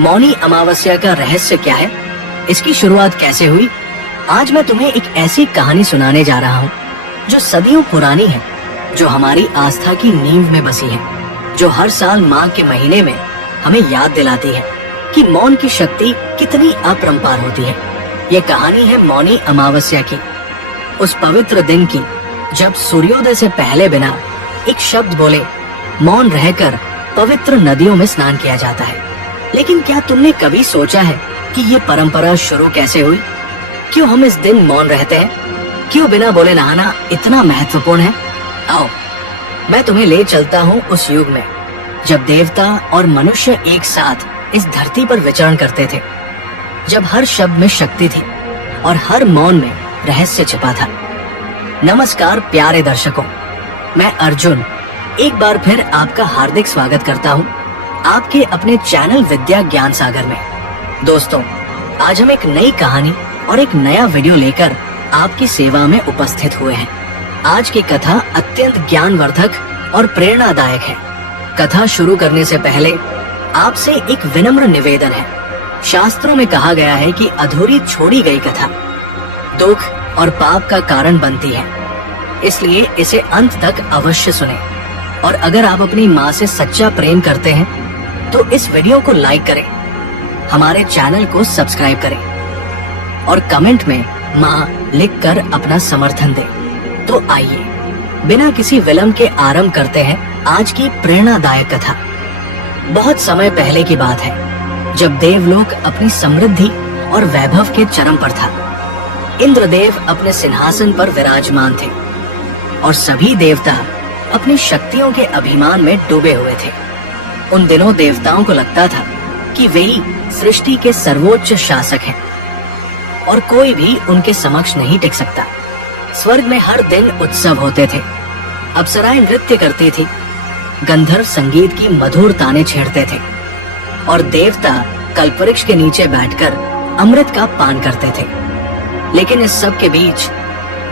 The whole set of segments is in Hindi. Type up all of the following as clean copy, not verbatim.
मौनी अमावस्या का रहस्य क्या है, इसकी शुरुआत कैसे हुई, आज मैं तुम्हें एक ऐसी कहानी सुनाने जा रहा हूँ जो सदियों पुरानी है, जो हमारी आस्था की नींव में बसी है, जो हर साल माघ के महीने में हमें याद दिलाती है कि मौन की शक्ति कितनी अपरंपार होती है। ये कहानी है मौनी अमावस्या की, उस पवित्र दिन की जब सूर्योदय से पहले बिना एक शब्द बोले मौन रहकर पवित्र नदियों में स्नान किया जाता है। लेकिन क्या तुमने कभी सोचा है कि ये परंपरा शुरू कैसे हुई? क्यों हम इस दिन मौन रहते हैं? क्यों बिना बोले नहाना इतना महत्वपूर्ण है? आओ, मैं तुम्हें ले चलता हूँ उस युग में जब देवता और मनुष्य एक साथ इस धरती पर विचरण करते थे, जब हर शब्द में शक्ति थी और हर मौन में रहस्य छिपा था। नमस्कार प्यारे दर्शकों, मैं अर्जुन एक बार फिर आपका हार्दिक स्वागत करता हूँ आपके अपने चैनल विद्या ज्ञान सागर में। दोस्तों, आज हम एक नई कहानी और एक नया वीडियो लेकर आपकी सेवा में उपस्थित हुए हैं। आज की कथा अत्यंत ज्ञानवर्धक और प्रेरणादायक है। कथा शुरू करने से पहले आपसे एक विनम्र निवेदन है। शास्त्रों में कहा गया है कि अधूरी छोड़ी गई कथा दुख और पाप का कारण बनती है, इसलिए इसे अंत तक अवश्य सुने। और अगर आप अपनी माँ से सच्चा प्रेम करते हैं तो इस वीडियो को लाइक करें, हमारे चैनल को सब्सक्राइब करें और कमेंट में माँ लिखकर अपना समर्थन दें। तो आइए बिना किसी विलंब के आरंभ करते हैं आज की प्रेरणादायक कथा। बहुत समय पहले की बात है, जब देवलोक अपनी समृद्धि और वैभव के चरम पर था। इंद्रदेव अपने सिंहासन पर विराजमान थे और सभी देवता अपनी शक्तियों के अभिमान में डूबे हुए थे। उन दिनों देवताओं को लगता था कि वे ही सृष्टि के सर्वोच्च शासक हैं और कोई भी उनके समक्ष नहीं टिक सकता। स्वर्ग में हर दिन उत्सव होते थे, अप्सराएं नृत्य करती थी, गंधर्व संगीत की मधुर ताने छेड़ते थे और देवता कल्पवृक्ष के नीचे बैठकर अमृत का पान करते थे। लेकिन इस सब के बीच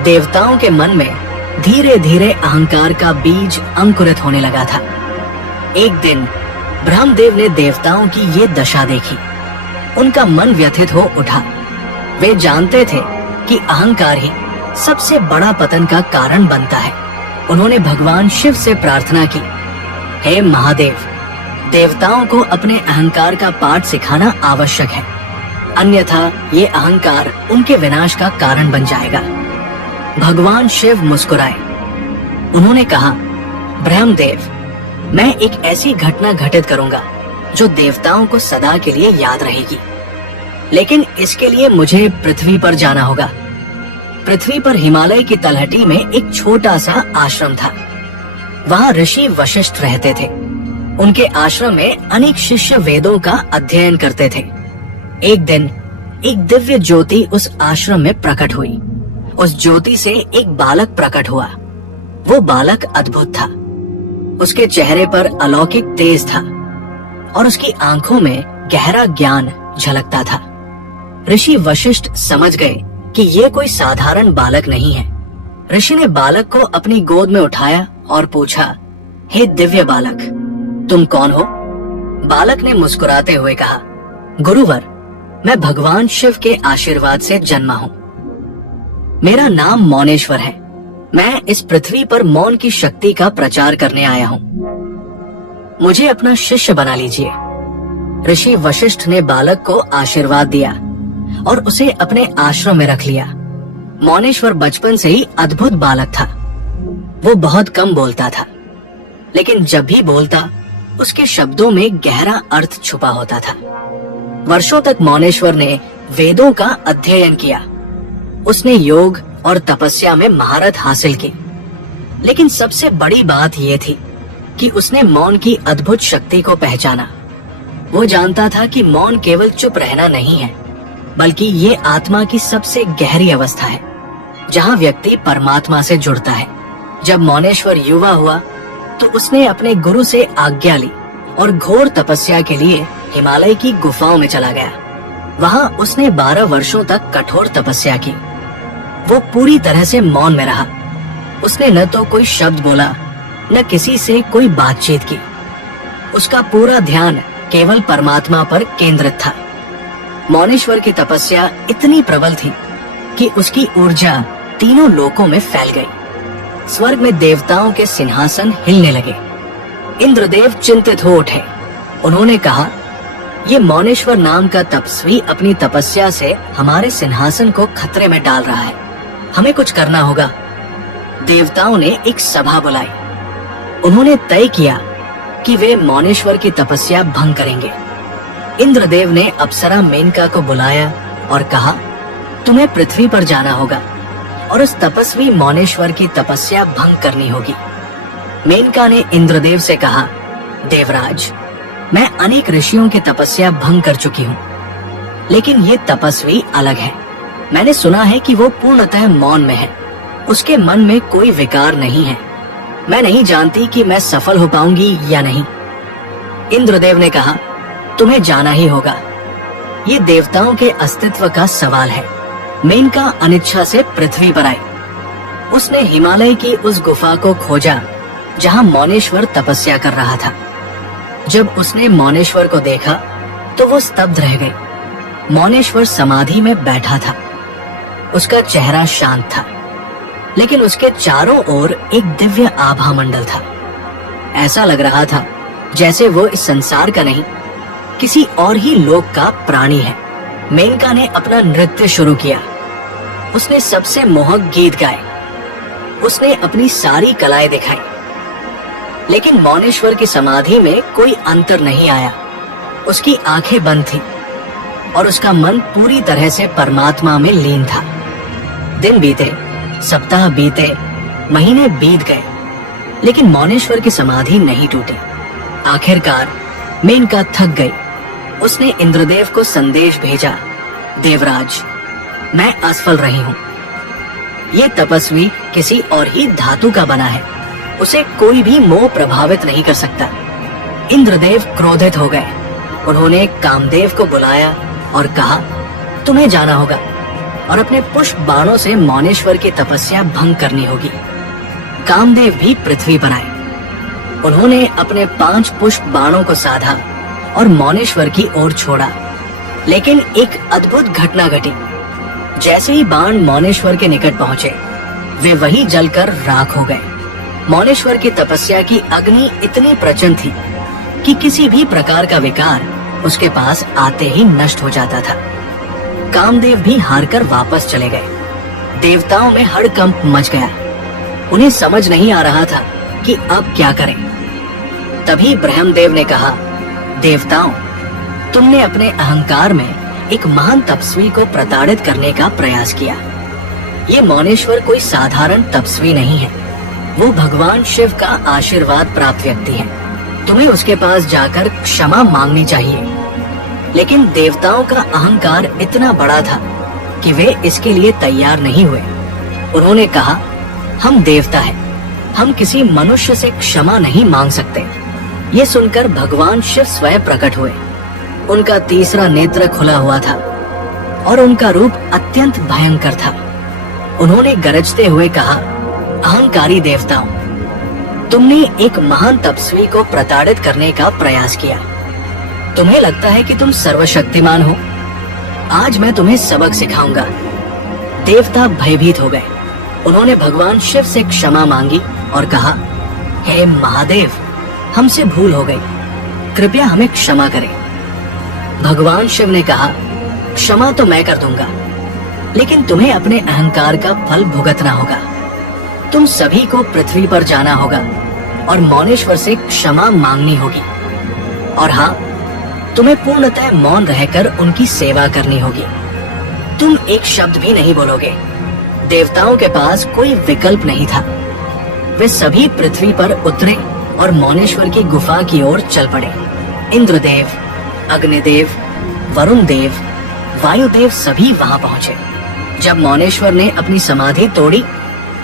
देवताओं के मन में धीरे धीरे अहंकार का बीज अंकुरित होने लगा था। एक दिन ब्रह्मदेव ने देवताओं की ये दशा देखी। उनका मन व्यथित हो उठा। वे जानते थे कि अहंकार ही सबसे बड़ा पतन का कारण बनता है। उन्होंने भगवान शिव से प्रार्थना की, हे महादेव, देवताओं को अपने अहंकार का पाठ सिखाना आवश्यक है, अन्यथा ये अहंकार उनके विनाश का कारण बन जाएगा। भगवान शिव मुस्कुराए। उन्होंने कहा, ब्रह्मदेव, मैं एक ऐसी घटना घटित करूंगा जो देवताओं को सदा के लिए याद रहेगी, लेकिन इसके लिए मुझे पृथ्वी पर जाना होगा। पृथ्वी पर हिमालय की तलहटी में एक छोटा सा आश्रम था। वहाँ ऋषि वशिष्ठ रहते थे। उनके आश्रम में अनेक शिष्य वेदों का अध्ययन करते थे। एक दिन एक दिव्य ज्योति उस आश्रम में प्रकट हुई। उस ज्योति से एक बालक प्रकट हुआ। वो बालक अद्भुत था। उसके चेहरे पर अलौकिक तेज था और उसकी आंखों में गहरा ज्ञान झलकता था। ऋषि वशिष्ठ समझ गए कि ये कोई साधारण बालक नहीं है। ऋषि ने बालक को अपनी गोद में उठाया और पूछा, हे दिव्य बालक, तुम कौन हो? बालक ने मुस्कुराते हुए कहा, गुरुवर, मैं भगवान शिव के आशीर्वाद से जन्मा हूँ। मेरा नाम मौनेश्वर है। मैं इस पृथ्वी पर मौन की शक्ति का प्रचार करने आया हूँ। मुझे अपना शिष्य बना लीजिए। ऋषि वशिष्ठ ने बालक को आशीर्वाद दिया और उसे अपने आश्रम में रख लिया। मौनेश्वर बचपन से ही अद्भुत बालक था। वो बहुत कम बोलता था, लेकिन जब भी बोलता उसके शब्दों में गहरा अर्थ छुपा होता था। वर्षों तक मौनेश्वर ने वेदों का अध्ययन किया। उसने योग और तपस्या में महारत हासिल की। लेकिन सबसे बड़ी बात यह थी कि उसने मौन की अद्भुत शक्ति को पहचाना। वो जानता था कि मौन केवल चुप रहना नहीं है, बल्कि ये आत्मा की सबसे गहरी अवस्था है, जहाँ व्यक्ति परमात्मा से जुड़ता है। जब मौनेश्वर युवा हुआ तो उसने अपने गुरु से आज्ञा ली और घोर तपस्या के लिए हिमालय की गुफाओं में चला गया। वहाँ उसने 12 वर्षों तक कठोर तपस्या की। वो पूरी तरह से मौन में रहा। उसने न तो कोई शब्द बोला, न किसी से कोई बातचीत की। उसका पूरा ध्यान केवल परमात्मा पर केंद्रित था। मौनेश्वर की तपस्या इतनी प्रबल थी कि उसकी ऊर्जा तीनों लोकों में फैल गई। स्वर्ग में देवताओं के सिंहासन हिलने लगे। इंद्रदेव चिंतित हो उठे। उन्होंने कहा, ये मौनेश्वर नाम का तपस्वी अपनी तपस्या से हमारे सिंहासन को खतरे में डाल रहा है। हमें कुछ करना होगा। देवताओं ने एक सभा बुलाई। उन्होंने तय किया कि वे मौनेश्वर की तपस्या भंग करेंगे। इंद्रदेव ने अप्सरा मेनका को बुलाया और कहा, तुम्हें पृथ्वी पर जाना होगा और उस तपस्वी मौनेश्वर की तपस्या भंग करनी होगी। मेनका ने इंद्रदेव से कहा, देवराज, मैं अनेक ऋषियों की तपस्या भंग कर चुकी हूँ, लेकिन ये तपस्वी अलग है। मैंने सुना है कि वो पूर्णतः मौन में है। उसके मन में कोई विकार नहीं है। मैं नहीं जानती कि मैं सफल हो पाऊंगी या नहीं। इंद्रदेव ने कहा, तुम्हें जाना ही होगा। ये देवताओं के अस्तित्व का सवाल है। मेनका अनिच्छा से पृथ्वी पर आई। उसने हिमालय की उस गुफा को खोजा जहां मौनेश्वर तपस्या कर रहा था। जब उसने मौनेश्वर को देखा तो वो स्तब्ध रह गई। मौनेश्वर समाधि में बैठा था। उसका चेहरा शांत था, लेकिन उसके चारों ओर एक दिव्य आभा मंडल था। ऐसा लग रहा था जैसे वो इस संसार का नहीं, किसी और ही लोक का प्राणी है। मेनका ने अपना नृत्य शुरू किया। उसने सबसे मोहक गीत गाए। उसने अपनी सारी कलाएं दिखाई, लेकिन मौनेश्वर की समाधि में कोई अंतर नहीं आया। उसकी आंखें बंद थीं और उसका मन पूरी तरह से परमात्मा में लीन था। दिन बीते, सप्ताह बीते, महीने बीत गए, लेकिन मौनेश्वर की समाधि नहीं टूटी। आखिरकार मेनका थक गई। उसने इंद्रदेव को संदेश भेजा, देवराज, मैं असफल रही हूँ। ये तपस्वी किसी और ही धातु का बना है। उसे कोई भी मोह प्रभावित नहीं कर सकता। इंद्रदेव क्रोधित हो गए। उन्होंने कामदेव को बुलाया और कहा, तुम्हें जाना होगा और अपने पुष्प बाणों से मौनेश्वर की तपस्या भंग करनी होगी। कामदेव भी पृथ्वी पर आए। उन्होंने अपने 5 पुष्प बाणों को साधा और मौनेश्वर की ओर छोड़ा, लेकिन एक अद्भुत घटना घटी। जैसे ही बाण मौनेश्वर के निकट पहुंचे, वे वहीं जलकर राख हो गए। मौनेश्वर की तपस्या की अग्नि इतनी प्रचंड थी कि किसी भी प्रकार का विकार उसके पास आते ही नष्ट हो जाता था। कामदेव भी हारकर वापस चले गए। देवताओं में हड़कंप मच गया। उन्हें समझ नहीं आ रहा था कि अब क्या करें। तभी ब्रह्मदेव ने कहा, देवताओं, तुमने अपने अहंकार में एक महान तपस्वी को प्रताड़ित करने का प्रयास किया। ये मौनेश्वर कोई साधारण तपस्वी नहीं है। वो भगवान शिव का आशीर्वाद प्राप्त व्यक्ति है। तुम्हें उसके पास जाकर क्षमा मांगनी चाहिए। लेकिन देवताओं का अहंकार इतना बड़ा था कि वे इसके लिए तैयार नहीं हुए। उन्होंने कहा, हम देवता हैं, हम किसी मनुष्य से क्षमा नहीं मांग सकते। ये सुनकर भगवान शिव स्वयं प्रकट हुए। उनका तीसरा नेत्र खुला हुआ था और उनका रूप अत्यंत भयंकर था। उन्होंने गरजते हुए कहा, अहंकारी देवताओं, तुमने एक महान तपस्वी को प्रताड़ित करने का प्रयास किया। तुम्हें लगता है कि तुम सर्वशक्तिमान हो। आज मैं तुम्हें सबक सिखाऊंगा। देवता भयभीत हो गए। उन्होंने भगवान शिव से क्षमा मांगी और कहा, हे महादेव, हमसे भूल हो गई, कृपया हमें क्षमा करें। भगवान शिव ने कहा, क्षमा तो मैं कर दूंगा, लेकिन तुम्हें अपने अहंकार का फल भुगतना होगा। तुम सभी को पृथ्वी पर जाना होगा और मौनेश्वर से क्षमा मांगनी होगी। और हाँ, तुम्हें पूर्णतः मौन रहकर उनकी सेवा करनी होगी। तुम एक शब्द भी नहीं बोलोगे। देवताओं के पास कोई विकल्प नहीं था। वे सभी पृथ्वी पर उतरे और मौनेश्वर की गुफा की ओर चल पड़े। इंद्रदेव, अग्निदेव, वरुण देव, वायुदेव सभी वहां पहुंचे। जब मौनेश्वर ने अपनी समाधि तोड़ी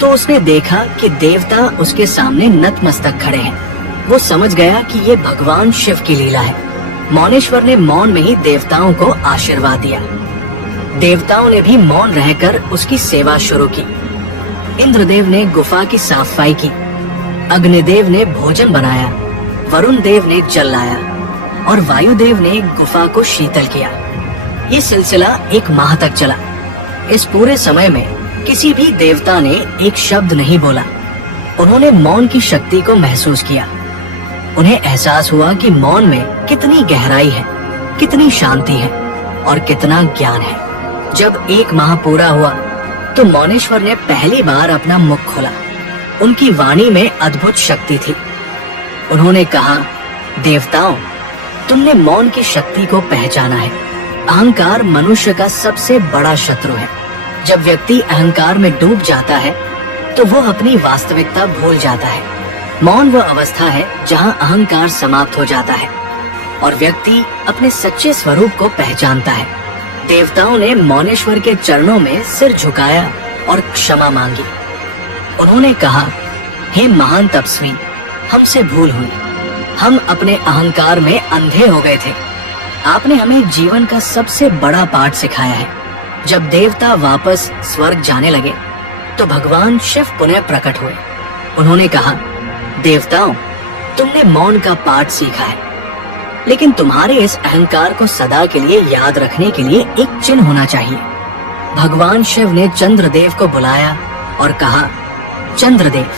तो उसने देखा कि देवता उसके सामने नतमस्तक खड़े हैं। वो समझ गया कि ये भगवान शिव की लीला है। मौनेश्वर ने मौन में ही देवताओं को आशीर्वाद दिया। देवताओं ने भी मौन रहकर उसकी सेवा शुरू की। इंद्रदेव ने गुफा की साफ सफाई की, अग्निदेव ने भोजन बनाया, वरुण देव ने जल लाया, और वायुदेव ने गुफा को शीतल किया। ये सिलसिला 1 माह तक चला। इस पूरे समय में किसी भी देवता ने एक शब्द नहीं बोला। उन्होंने मौन की शक्ति को महसूस किया। उन्हें एहसास हुआ कि मौन में कितनी गहराई है, कितनी शांति है और कितना ज्ञान है। जब 1 माह पूरा हुआ तो मौनेश्वर ने पहली बार अपना मुख खोला। उनकी वाणी में अद्भुत शक्ति थी। उन्होंने कहा, देवताओं, तुमने मौन की शक्ति को पहचाना है। अहंकार मनुष्य का सबसे बड़ा शत्रु है। जब व्यक्ति अहंकार में डूब जाता है तो वो अपनी वास्तविकता भूल जाता है। मौन वह अवस्था है जहाँ अहंकार समाप्त हो जाता है और व्यक्ति अपने सच्चे स्वरूप को पहचानता है। देवताओं ने मौनेश्वर के चरणों में सिर झुकाया और क्षमा मांगी। उन्होंने कहा, हे महान तपस्वी, हमसे भूल हुई। हम अपने अहंकार में अंधे हो गए थे। आपने हमें जीवन का सबसे बड़ा पाठ सिखाया है। जब देवता वापस स्वर्ग जाने लगे तो भगवान शिव पुनः प्रकट हुए। उन्होंने कहा, देवताओं, तुमने मौन का पाठ सीखा है, लेकिन तुम्हारे इस अहंकार को सदा के लिए याद रखने के लिए एक चिन्ह होना चाहिए। भगवान शिव ने चंद्रदेव को बुलाया और कहा, चंद्रदेव,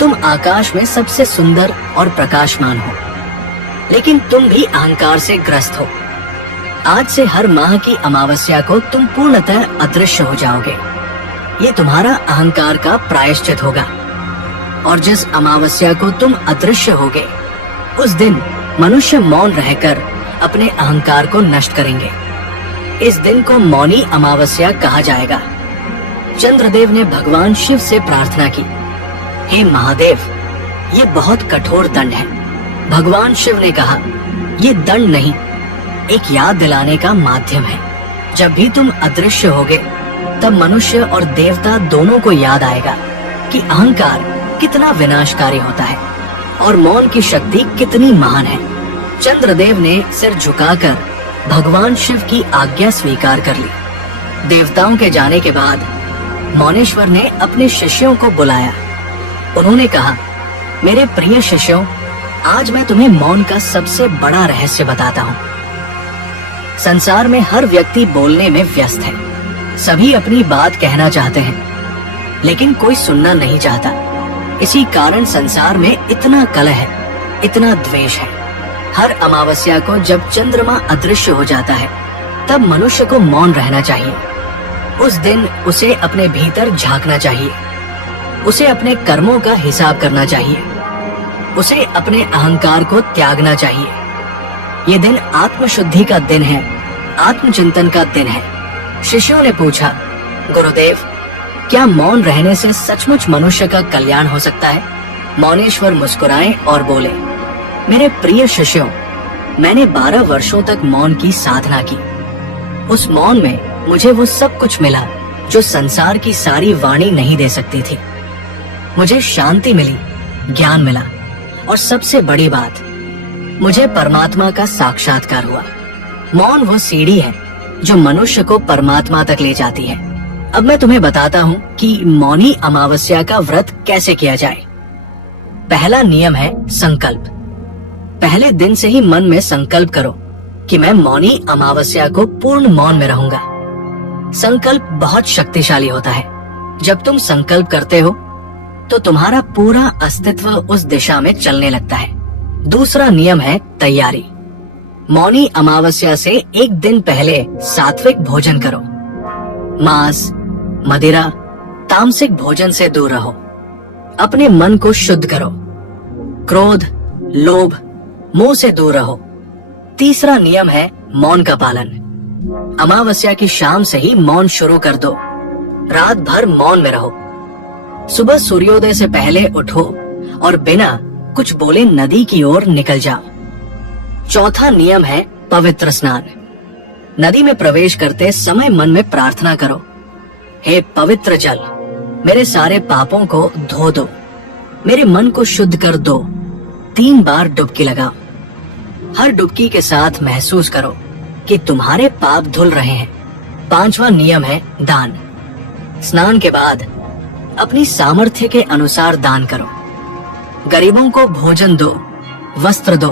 तुम आकाश में सबसे सुंदर और प्रकाशमान हो, लेकिन तुम भी अहंकार से ग्रस्त हो। आज से हर माह की अमावस्या को तुम पूर्णतः अदृश्य हो जाओगे। ये तुम्हारा अहंकार का प्रायश्चित होगा। और जिस अमावस्या को तुम अदृश्य होगे, उस दिन मनुष्य मौन रहकर अपने अहंकार को नष्ट करेंगे। इस दिन को मौनी अमावस्या कहा जाएगा। चंद्रदेव ने भगवान शिव से प्रार्थना की, हे महादेव, ये बहुत कठोर दंड है। भगवान शिव ने कहा, ये दंड नहीं, एक याद दिलाने का माध्यम है। जब भी तुम अदृश्य होगे तब मनुष्य और देवता दोनों को याद आएगा कि अहंकार कितना विनाशकारी होता है और मौन की शक्ति कितनी महान है। चंद्रदेव ने सिर झुकाकर भगवान शिव की आज्ञा स्वीकार कर ली। देवताओं के जाने के बाद मौनेश्वर ने अपने शिष्यों को बुलाया। उन्होंने कहा, मेरे प्रिय शिष्यों, आज मैं तुम्हें मौन का सबसे बड़ा रहस्य बताता हूँ। संसार में हर व्यक्ति बोलने में व्यस्त है। सभी अपनी बात कहना चाहते हैं, लेकिन कोई सुनना नहीं चाहता। इसी कारण संसार में इतना कलह है, इतना द्वेष है। हर अमावस्या को जब चंद्रमा अदृश्य हो जाता है, तब मनुष्य को मौन रहना चाहिए। उस दिन उसे अपने भीतर झांकना चाहिए। उसे अपने कर्मों का हिसाब करना चाहिए। उसे अपने अहंकार को त्यागना चाहिए। ये दिन आत्मशुद्धि का दिन है, आत्मचिंतन का दिन है। शिष्यों ने पूछा, गुरुदेव, क्या मौन रहने से सचमुच मनुष्य का कल्याण हो सकता है? मौनेश्वर मुस्कुराए और बोले, मेरे प्रिय शिष्यों, मैंने 12 वर्षों तक मौन की साधना की। उस मौन में मुझे वो सब कुछ मिला जो संसार की सारी वाणी नहीं दे सकती थी। मुझे शांति मिली, ज्ञान मिला और सबसे बड़ी बात, मुझे परमात्मा का साक्षात्कार हुआ। मौन वो सीढ़ी है जो मनुष्य को परमात्मा तक ले जाती है। अब मैं तुम्हें बताता हूँ कि मौनी अमावस्या का व्रत कैसे किया जाए। पहला नियम है संकल्प। पहले दिन से ही मन में संकल्प करो कि मैं मौनी अमावस्या को पूर्ण मौन में रहूंगा। संकल्प बहुत शक्तिशाली होता है। जब तुम संकल्प करते हो तो तुम्हारा पूरा अस्तित्व उस दिशा में चलने लगता है। दूसरा नियम है तैयारी। मौनी अमावस्या से एक दिन पहले सात्विक भोजन करो। मांस, मदिरा, तामसिक भोजन से दूर रहो। अपने मन को शुद्ध करो। क्रोध, लोभ, मोह से दूर रहो। तीसरा नियम है मौन का पालन। अमावस्या की शाम से ही मौन शुरू कर दो। रात भर मौन में रहो। सुबह सूर्योदय से पहले उठो और बिना कुछ बोले नदी की ओर निकल जाओ। चौथा नियम है पवित्र स्नान। नदी में प्रवेश करते समय मन में प्रार्थना करो, हे पवित्र जल, मेरे सारे पापों को धो दो, मेरे मन को शुद्ध कर दो। 3 बार डुबकी लगाओ। हर डुबकी के साथ महसूस करो कि तुम्हारे पाप धुल रहे हैं। 5वां नियम है दान। स्नान के बाद अपनी सामर्थ्य के अनुसार दान करो। गरीबों को भोजन दो, वस्त्र दो,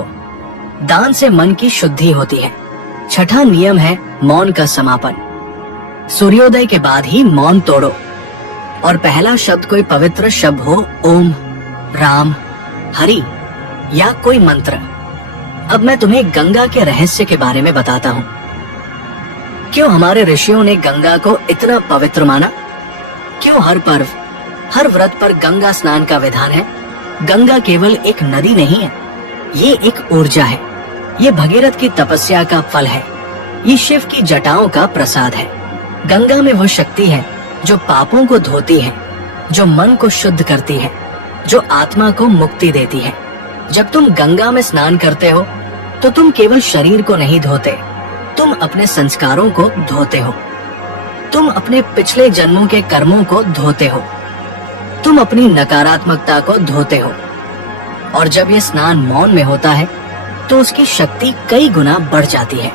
दान से मन की शुद्धि होती है। छठा नियम है मौन का समापन। सूर्योदय के बाद ही मौन तोड़ो और पहला शब्द कोई पवित्र शब्द हो, ओम, राम, हरि या कोई मंत्र। अब मैं तुम्हें गंगा के रहस्य के बारे में बताता हूँ। क्यों हमारे ऋषियों ने गंगा को इतना पवित्र माना? क्यों हर पर्व, हर व्रत पर गंगा स्नान का विधान है? गंगा केवल एक नदी नहीं है, ये एक ऊर्जा है। ये भगीरथ की तपस्या का फल है। ये शिव की जटाओं का प्रसाद है। गंगा में वो शक्ति है जो पापों को धोती है, जो मन को शुद्ध करती है, जो आत्मा को मुक्ति देती है। जब तुम गंगा में स्नान करते हो तो तुम केवल शरीर को नहीं धोते, तुम अपने संस्कारों को धोते हो। तुम अपने पिछले जन्मों के कर्मों को धोते हो। तुम अपनी नकारात्मकता को धोते हो। और जब ये स्नान मौन में होता है तो उसकी शक्ति कई गुना बढ़ जाती है,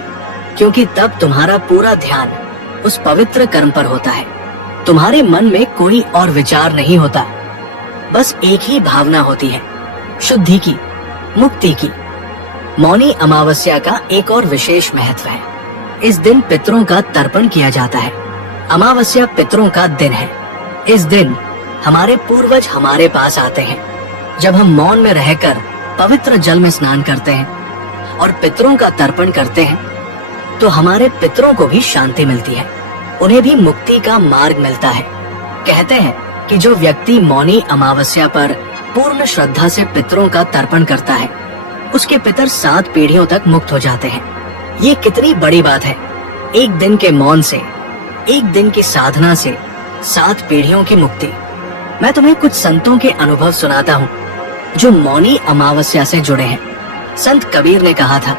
क्योंकि तब तुम्हारा पूरा ध्यान उस पवित्र कर्म पर होता है। तुम्हारे मन में कोई और विचार नहीं होता, बस एक ही भावना होती है, शुद्धि की, मुक्ति की। मौनी अमावस्या का एक और विशेष महत्व है। इस दिन पितरों का तर्पण किया जाता है। अमावस्या पितरों का दिन है। इस दिन हमारे पूर्वज हमारे पास आते हैं। जब हम मौन में रहकर पवित्र जल में स्नान करते हैं और पितरों का तर्पण करते हैं तो हमारे पितरों को भी शांति मिलती है, उन्हें भी मुक्ति का मार्ग मिलता है। कहते हैं कि जो व्यक्ति मौनी अमावस्या पर पूर्ण श्रद्धा से पितरों का तर्पण करता है, उसके पितर 7 पीढ़ियों तक मुक्त हो जाते हैं। ये कितनी बड़ी बात है। एक दिन के मौन से, एक दिन की साधना से 7 पीढ़ियों की मुक्ति। मैं तुम्हें कुछ संतों के अनुभव सुनाता हूँ जो मौनी अमावस्या से जुड़े हैं। संत कबीर ने कहा था,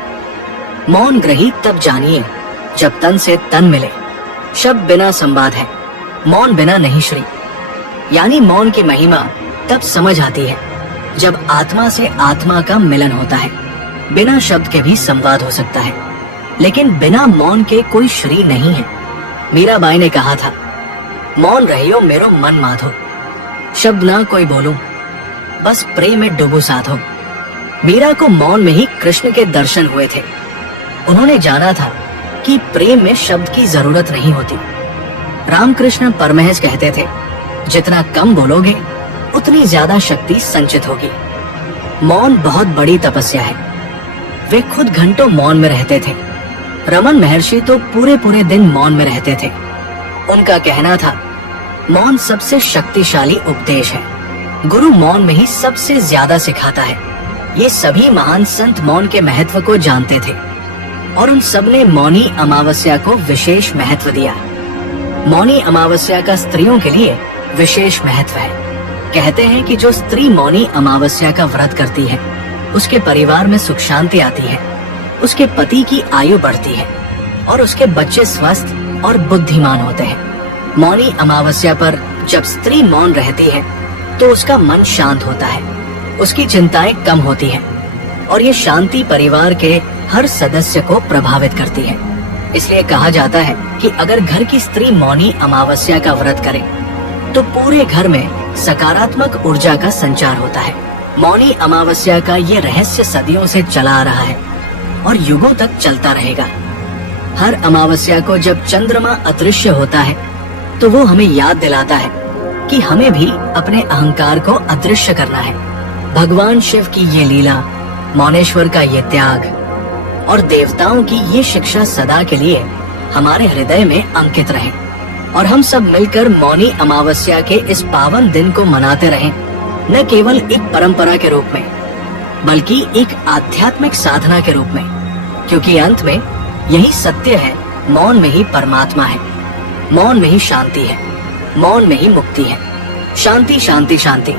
मौन ग्रही तब जानिए जब तन से तन मिले। शब्द बिना संवाद है, मौन बिना नहीं श्री। यानी मौन की महिमा तब समझ आती है जब आत्मा से आत्मा का मिलन होता है। बिना शब्द के भी संवाद हो सकता है, लेकिन बिना मौन के कोई श्री नहीं है। मीराबाई ने कहा था, मौन रहियो मेरो मन माधो, शब्द ना कोई बोलो, बस प्रेम में डुबो साधो। मीरा को मौन में ही कृष्ण के दर्शन हुए थे। उन्होंने जाना था कि प्रेम में शब्द की जरूरत नहीं होती। रामकृष्ण परमहंस कहते थे, जितना कम बोलोगे उतनी ज्यादा शक्ति संचित होगी। मौन बहुत बड़ी तपस्या है। वे खुद घंटों मौन में रहते थे। रमन महर्षि तो पूरे पूरे दिन मौन में रहते थे। उनका कहना था, मौन सबसे शक्तिशाली उपदेश है। गुरु मौन में ही सबसे ज्यादा सिखाता है। ये सभी महान संत मौन के महत्व को जानते थे और उन सब ने मौनी अमावस्या को विशेष महत्व दिया। मौनी अमावस्या का स्त्रियों के लिए विशेष महत्व है। कहते हैं कि जो स्त्री मौनी अमावस्या का व्रत करती है, उसके परिवार में सुख शांति आती है, उसके पति की आयु बढ़ती है और उसके बच्चे स्वस्थ और बुद्धिमान होते हैं। मौनी अमावस्या पर जब स्त्री मौन रहती है तो उसका मन शांत होता है, उसकी चिंताएं कम होती हैं और ये शांति परिवार के हर सदस्य को प्रभावित करती है। इसलिए कहा जाता है कि अगर घर की स्त्री मौनी अमावस्या का व्रत करे तो पूरे घर में सकारात्मक ऊर्जा का संचार होता है। मौनी अमावस्या का ये रहस्य सदियों से चला आ रहा है और युगों तक चलता रहेगा। हर अमावस्या को जब चंद्रमा अदृश्य होता है तो वो हमें याद दिलाता है कि हमें भी अपने अहंकार को अदृश्य करना है। भगवान शिव की ये लीला, मौनेश्वर का ये त्याग और देवताओं की ये शिक्षा सदा के लिए हमारे हृदय में अंकित रहे और हम सब मिलकर मौनी अमावस्या के इस पावन दिन को मनाते रहें, न केवल एक परंपरा के रूप में बल्कि एक आध्यात्मिक साधना के रूप में, क्योंकि अंत में यही सत्य है, मौन में ही परमात्मा है, मौन में ही शांति है, मौन में ही मुक्ति है। शांति शांति शांति।